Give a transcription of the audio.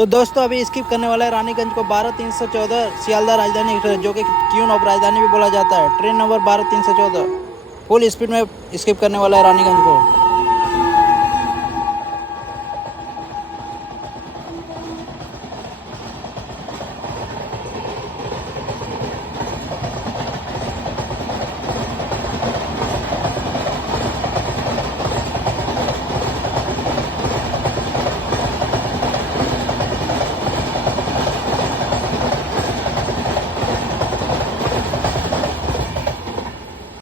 तो दोस्तों अभी स्किप करने वाला है रानीगंज को 12-314 सियालदह राजधानी एक्सप्रेस, जो कि क्वीन ऑफ राजधानी भी बोला जाता है। ट्रेन नंबर 12-314 फुल स्पीड में स्किप करने वाला है रानीगंज को।